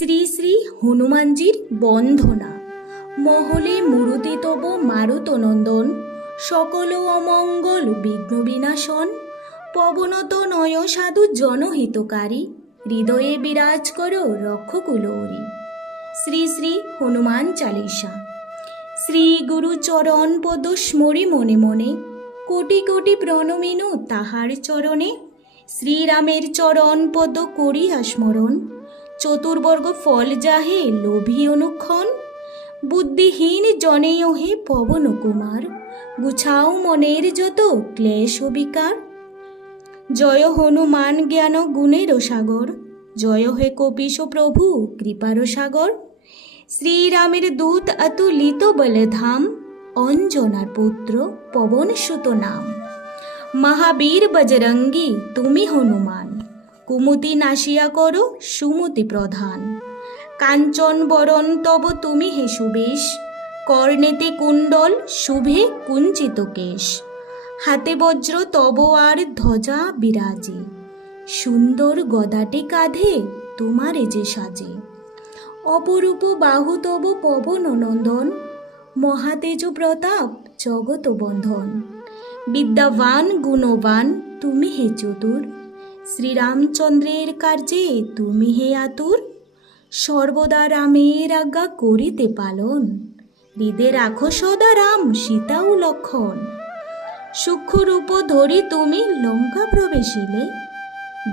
শ্রী শ্রী হনুমানজির বন্ধনা। মহলে মুরুতি তব মারুতনন্দন, সকল অমঙ্গল বিঘ্ন বিনাশন, পবনত নয় সাধু জনহিতকারী, হৃদয়ে বিরাজ করো রক্ষকুলৌরী। শ্রী শ্রী হনুমান চালিসা। শ্রী গুরু চরণ পদ স্মরি মনে মনে, কোটি কোটি প্রণমিনু তাহার চরণে, শ্রীরামের চরণ পদ করিয়া স্মরণ চতুর্বর্গ ফল যাহে লোভী অনুক্ষণ। বুদ্ধিহীন জনেয় হে পবন কুমার, গুছাও মনের যত ক্লেশ বিকার জয় হনুমান জ্ঞান গুণের সাগর জয় হে কপিশ প্রভু কৃপার সাগর। শ্রীরামের দূত অতুলিত বলধাম, অঞ্জনার পুত্র পবন সুত নাম। মহাবীর বজরঙ্গী, তুমি হনুমান। কুমতি নাশিয়া করো, সুমতি প্রধান। কাঞ্চন বরণ তব তুমি হে সুবেশ, কর্ণেতে কুণ্ডল, শুভে কুঞ্চিত কেশ। হাতে বজ্র তব আর ধ্বজা বিরাজে, সুন্দর গদাটি কাঁধে তোমারে যে সাজে। অপরূপ বাহু তব পবন নন্দন, মহাতেজ প্রতাপ জগত বন্ধন। বিদ্যাবান, গুণবান, তুমি হে চতুর শ্রীরামচন্দ্রের কার্যে তুমি হে আতুর, সর্বদা রামের আজ্ঞা করিতে পালন। হৃদে রাখো সদা রাম সীতা ও লক্ষণ। সূক্ষ্মরূপ ধরি তুমি লঙ্কা প্রবেশিলে।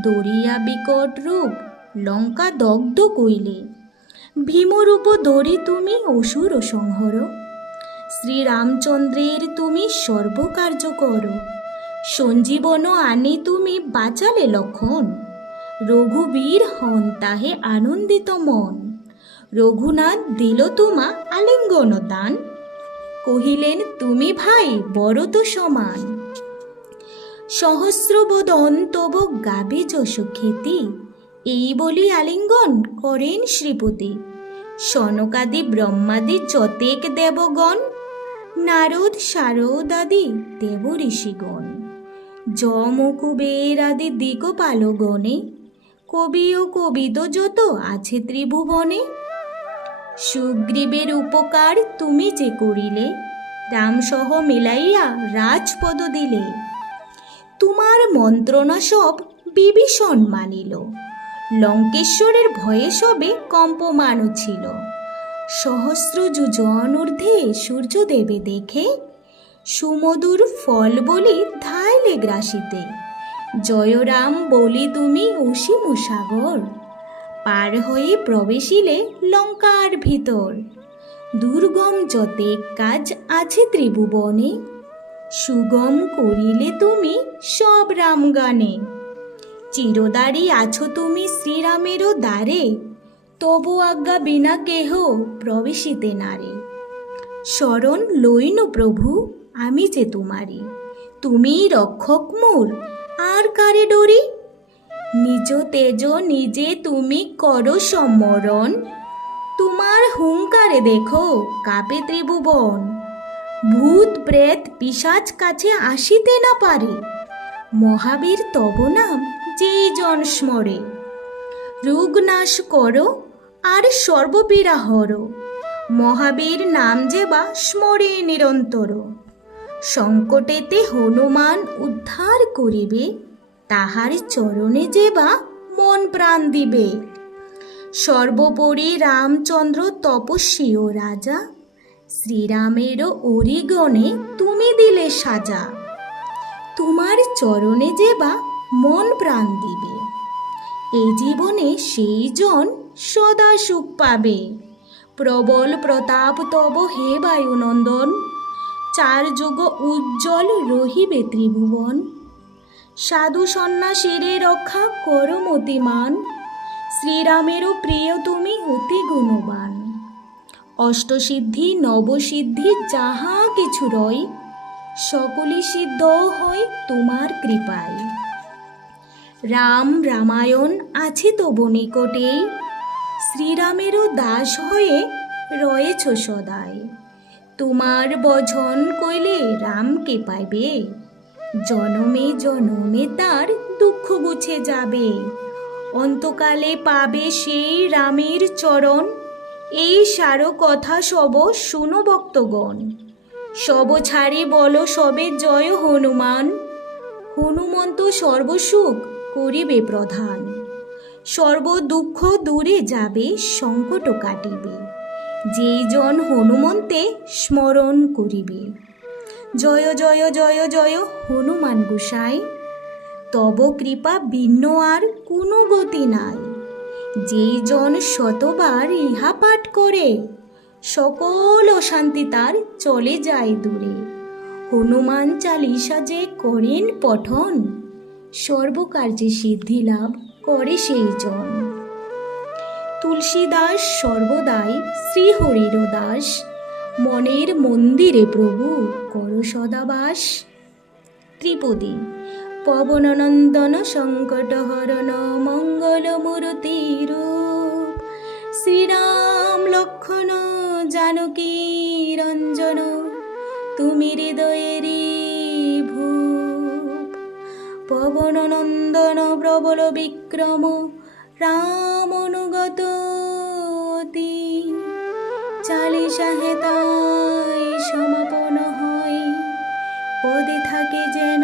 দরিয়া বিকট রূপ লঙ্কা দগ্ধ কইলে। ভীমরূপ ধরি তুমি অসুর সংহর। শ্রীরামচন্দ্রের তুমি সর্বকার্য করো। সঞ্জীবন আনি তুমি বাঁচালে লক্ষণ। রঘুবীর হন তাহে আনন্দিত মন। রঘুনাথ দিল তোমা আলিঙ্গন দান। কহিলেন, তুমি ভাই, বড় তো সমান। সহস্রবোদন তব গাবে যশ খ্যাতি এই বলি আলিঙ্গন করেন শ্রীপতি। সনকাদি ব্রহ্মাদি যতেক দেবগণ। নারদ শারদাদি দেব ঋষিগণ। যম কুবের আদি দিগপালগণে, কবি ও কবিদ যত আছে ত্রিভুবনে। সুগ্রীবের উপকার তুমি যে করিলে, রামসহ মিলাইয়া রাজপদ দিলে। তোমার মন্ত্রণা সব বিভীষণ মানিল। লঙ্কেশ্বরের ভয়ে সবে কম্পমান ছিল। সহস্র যুজন ঊর্ধ্বে সূর্যদেবে দেখে সুমধুর ফল বলি ধাইলে গ্রাসিতে জয়রাম বলি তুমি অসীম সাগর পার হয়ে প্রবেশিলে লঙ্কার ভিতর। দুর্গম যতে কাজ আছে ত্রিভুবনে। সুগম করিলে তুমি সব রামগানে চিরদারি আছো তুমি শ্রীরামেরও দ্বারে। তবু আজ্ঞা বিনা কেহ প্রবেশিতে নারে। শরণ লইন প্রভু। আমি যে তোমারি তুমি রক্ষক মোর আর কারে ডরি? নিজ তেজ নিজে তুমি করো সম্মরণ। তোমার হুঙ্কারে দেখো কাপে ত্রিভুবন। ভূত, প্রেত পিসাচ কাছে আসিতে না পারে। মহাবীর তব নাম যেই জন স্মরে। রোগ নাশ করো আর সর্বপীড়া হর। মহাবীর নাম যে বা স্মরে নিরন্তর। সংকটেতে হনুমান উদ্ধার করিবে, তাহার চরণে যে বা মন প্রাণ দিবে। সর্বোপরি রামচন্দ্র তপস্বী ও রাজা, শ্রীরামেরও অরিগণে তুমি দিলে সাজা। তোমার চরণে যে বা মন প্রাণ দিবে। এই জীবনে সেই জন সদা সুখ পাবে। প্রবল প্রতাপ তব হে বায়ুনন্দন। চার যুগ উজ্জ্বল রহিবে ত্রিভুবন। সাধু সন্ন্যাসীরে রক্ষা করো মতিমান। শ্রীরামেরও প্রিয় তুমি অতি গুণবান। অষ্টসিদ্ধি, নবসিদ্ধি যাহা কিছু রয়, সকলই সিদ্ধ হয় তোমার কৃপায়। রাম রামায়ণ আছে তবু নিকটেই। শ্রীরামেরও দাস হয়ে রয়েছ সদায়। তোমার বজন কইলে রামকে পাইবে? জনমে জনমে তার দুঃখ গুছে যাবে। অন্তকালে পাবে সেই রামের চরণ। এই সারো কথা সব শুনো ভক্তগণ। সব ছাড়ি বলো সবে জয় হনুমান। হনুমন্ত সর্বসুখ করিবে প্রধান। সর্ব দুঃখ দূরে যাবে, সংকট কাটিবে। যেই জন হনুমন্তে স্মরণ করিবে। জয় জয় জয় জয় হনুমান গোসাই, তব কৃপা ভিন্ন আর কোনো গতি নাই। যেই জন শতবার ইহা পাঠ করে, সকল অশান্তি তার চলে যায় দূরে। হনুমান চালিসা যে করেন পঠন, সর্বকার্যে সিদ্ধি লাভ করে সেই জন তুলসীদাস সর্বদাই শ্রীহরির দাস। মনের মন্দিরে প্রভু, কর সদাবাস ত্রিপদী, পবননন্দন সংকট হরণ মঙ্গল মূর্তি শ্রীরাম লক্ষণ জানকী রঞ্জন, তুমি হৃদয়েরই ভূপ। পবননন্দন প্রবল বিক্রম রাম রামনুগত চালিশাহে তাই সমাপন হয় পদে থাকে যেন